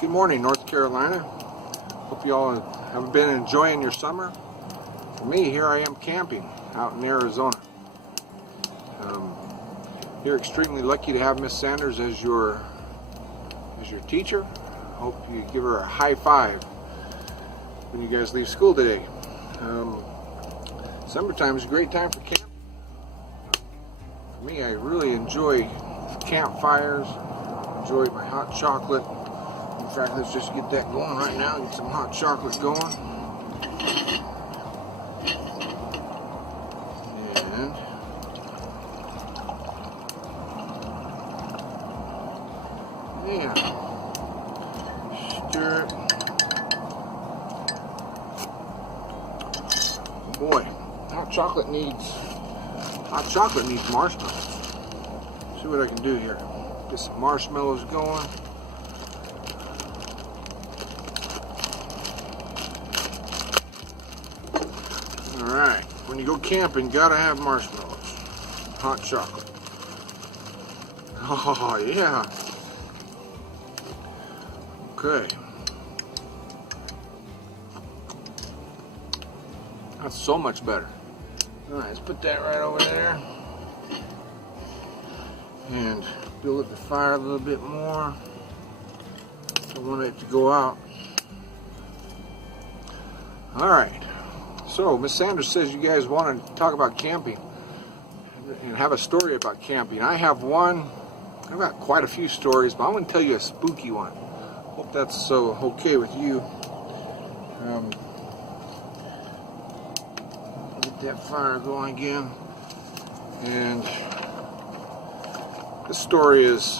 Good morning, North Carolina. Hope you all have been enjoying your summer. For me, here I am camping out in Arizona. You're extremely lucky to have Miss Sanders as your teacher. Hope you give her a high five when you guys leave school today. Summertime is a great time for camp. For me, I really enjoy campfires, enjoy my hot chocolate. In fact, let's just get that going right now, get some hot chocolate going. And yeah, stir it. Boy, hot chocolate needs marshmallows. See what I can do here. Get some marshmallows going. Alright, when you go camping, gotta have marshmallows. Hot chocolate. Oh, yeah. Okay. That's so much better. Alright, let's put that right over there. And build up the fire a little bit more. Don't want it to go out. Alright. So, Miss Sanders says you guys want to talk about camping and have a story about camping. I have one. I've got quite a few stories, but I'm going to tell you a spooky one. Hope that's okay with you. Get that fire going again. And this story is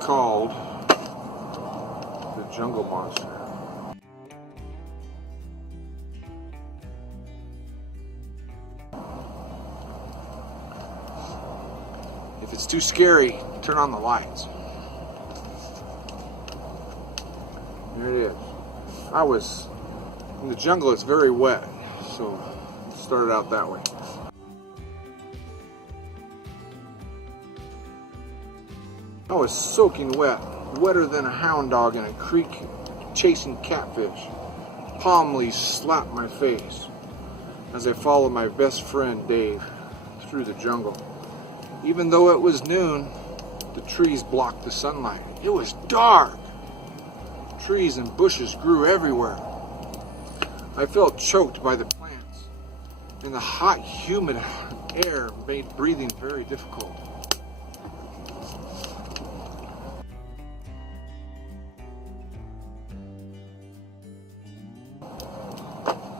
called The Jungle Monster. If it's too scary, turn on the lights. There it is. I was in the jungle. It's very wet, so it started out that way. I was soaking wet, wetter than a hound dog in a creek chasing catfish. Palm leaves slapped my face as I followed my best friend Dave through the jungle. Even though it was noon, the trees blocked the sunlight. It was dark. Trees and bushes grew everywhere. I felt choked by the plants, and the hot, humid air made breathing very difficult.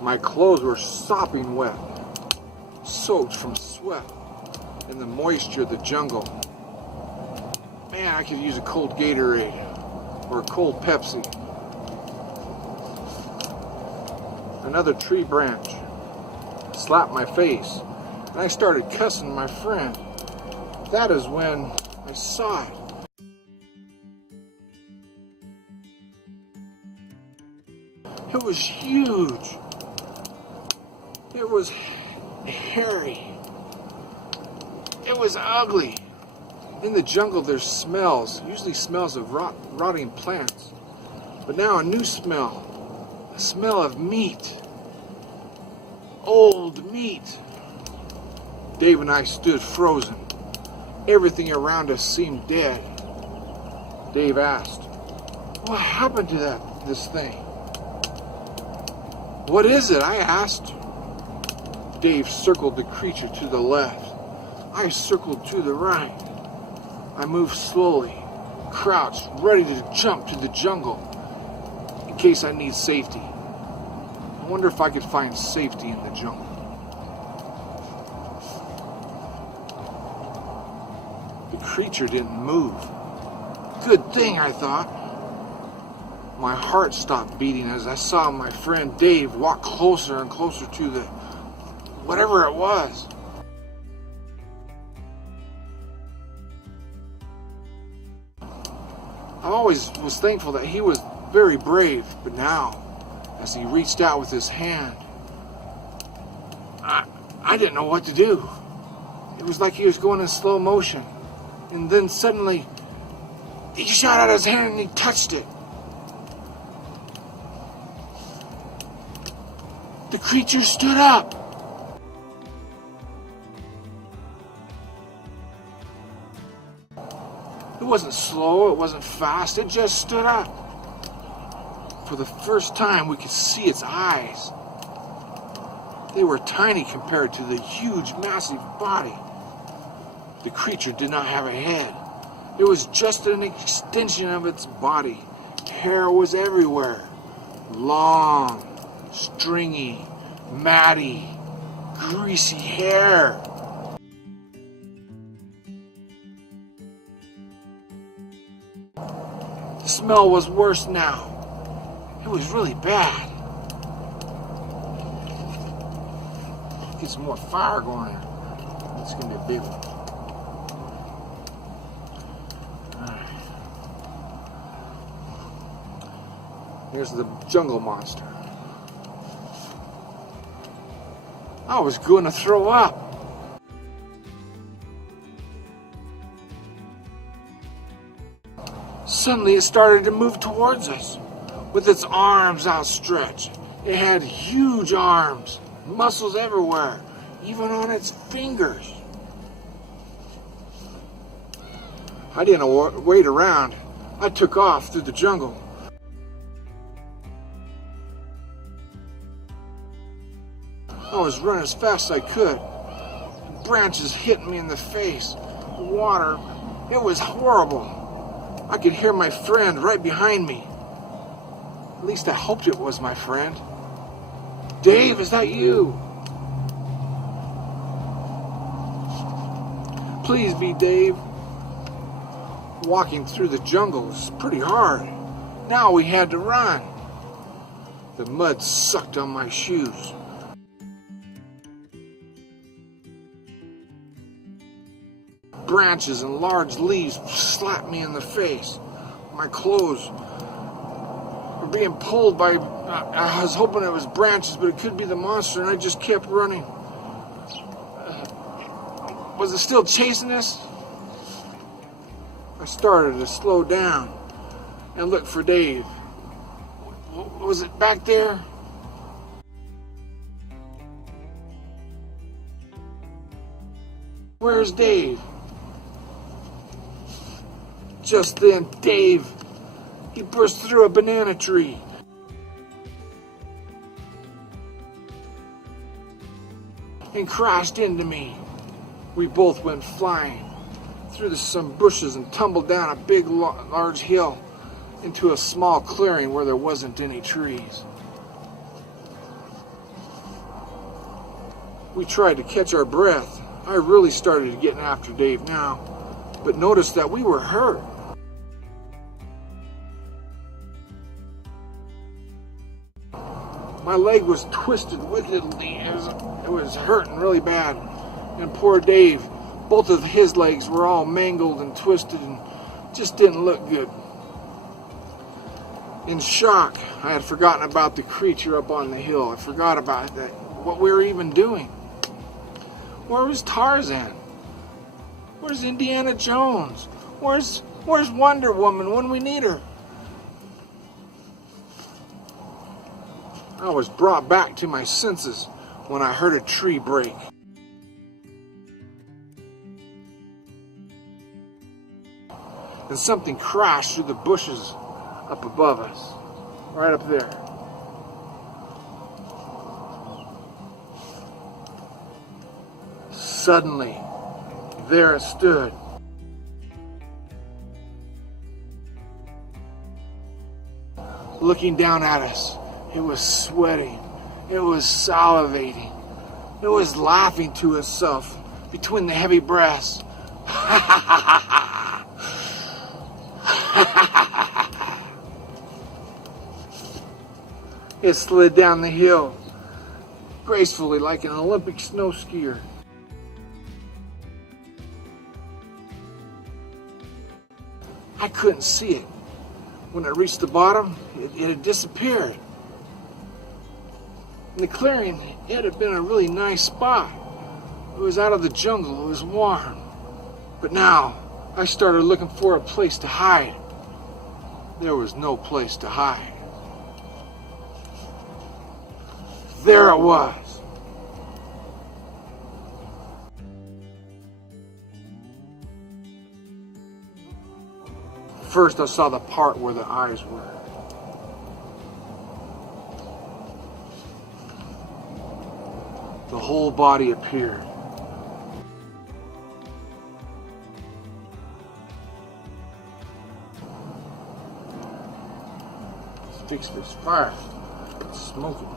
My clothes were sopping wet, soaked from sweat and the moisture of the jungle. Man, I could use a cold Gatorade or a cold Pepsi. Another tree branch slapped my face, and I started cussing my friend. That is when I saw it. It was huge. It was hairy. It was ugly. In the jungle there's smells, usually smells of rotting plants. But now a new smell, a smell of meat. Old meat. Dave and I stood frozen. Everything around us seemed dead. Dave asked, "What happened to this thing?" "What is it?" I asked. Dave circled the creature to the left. I circled to the right. I moved slowly, crouched, ready to jump to the jungle in case I need safety. I wonder if I could find safety in the jungle. The creature didn't move. Good thing, I thought. My heart stopped beating as I saw my friend Dave walk closer and closer to the whatever it was. I always was thankful that he was very brave, but now, as he reached out with his hand, I didn't know what to do. It was like he was going in slow motion, and then suddenly He shot out his hand and he touched it. The creature stood up. It wasn't slow, it wasn't fast, it just stood up. For the first time, we could see its eyes. They were tiny compared to the huge, massive body. The creature did not have a head. It was just an extension of its body. Hair was everywhere. Long, stringy, matty, greasy hair. The smell was worse now. It was really bad. Get some more fire going here. It's gonna be a big one. Alright. Here's the jungle monster. I was gonna throw up. Suddenly it started to move towards us with its arms outstretched. It had huge arms, muscles everywhere, even on its fingers. I didn't wait around. I took off through the jungle. I was running as fast as I could. Branches hit me in the face. Water. It was horrible. I could hear my friend right behind me. At least I hoped it was my friend. Dave, is that you? Please be Dave. Walking through the jungle was pretty hard. Now we had to run. The mud sucked on my shoes. Branches and large leaves slapped me in the face. My clothes were being pulled by, I was hoping it was branches, but it could be the monster, and I just kept running. Was it still chasing us? I started to slow down and look for Dave. Was it back there? Where's Dave? Just then, Dave, he burst through a banana tree. And crashed into me. We both went flying through some bushes and tumbled down a big, large hill into a small clearing where there wasn't any trees. We tried to catch our breath. I really started getting after Dave now, but noticed that we were hurt. My leg was twisted wickedly. It was hurting really bad. And poor Dave, both of his legs were all mangled and twisted and just didn't look good. In shock, I had forgotten about the creature up on the hill. I forgot about that, what we were even doing. Where was Tarzan? Where's Indiana Jones? Where's Wonder Woman when we need her? I was brought back to my senses when I heard a tree break. And something crashed through the bushes up above us, right up there. Suddenly, there it stood. Looking down at us. It was sweating. It was salivating. It was laughing to itself between the heavy breaths. It slid down the hill gracefully like an Olympic snow skier. I couldn't see it. When I reached the bottom, it had disappeared. In the clearing, it had been a really nice spot. It was out of the jungle, it was warm. But now, I started looking for a place to hide. There was no place to hide. There it was. First I saw the part where the eyes were. The whole body appeared. Fix this fire. It's smoking.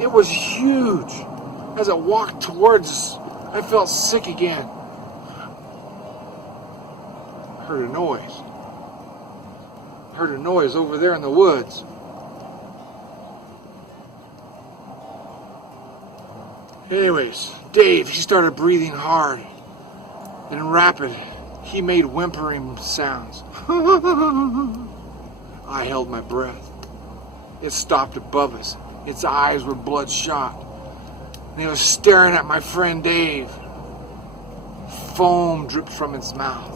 It was huge. As I walked towards us, I felt sick again. I heard a noise. I heard a noise over there in the woods. Anyways, Dave, he started breathing hard and rapid. He made whimpering sounds. I held my breath. It stopped above us. Its eyes were bloodshot. And it was staring at my friend Dave. Foam dripped from its mouth.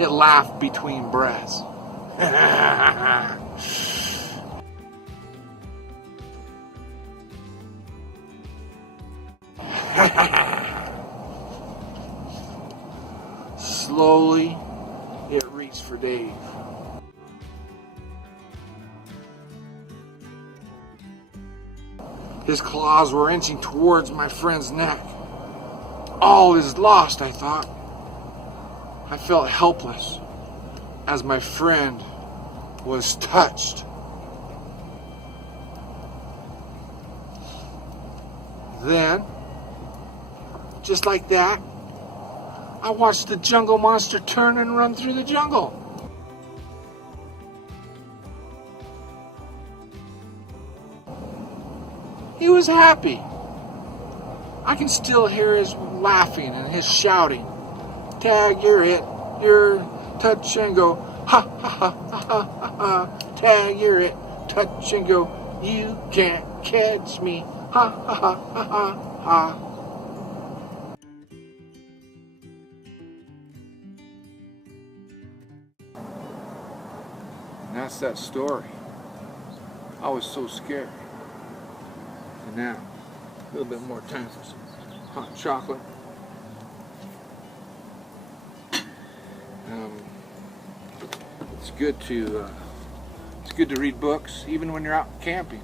It laughed between breaths. Slowly, it reached for Dave. His claws were inching towards my friend's neck. All is lost, I thought. I felt helpless as my friend was touched. Then, just like that, I watched the jungle monster turn and run through the jungle. He was happy. I can still hear his laughing and his shouting. Tag, you're it. You're touch and go. Ha ha ha ha ha ha. Tag, you're it. Touch and go. You can't catch me. Ha ha ha ha ha ha. And that's that story. I was so scared. And now, a little bit more time for some hot chocolate. It's good to read books, even when you're out camping.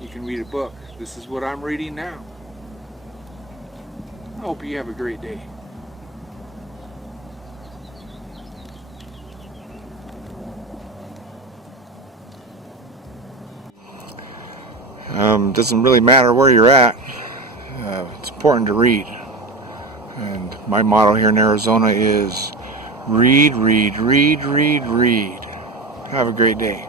You can read a book. This is what I'm reading now. I hope you have a great day. Doesn't really matter where you're at. It's important to read. And my motto here in Arizona is read, read, read, read, read. Have a great day.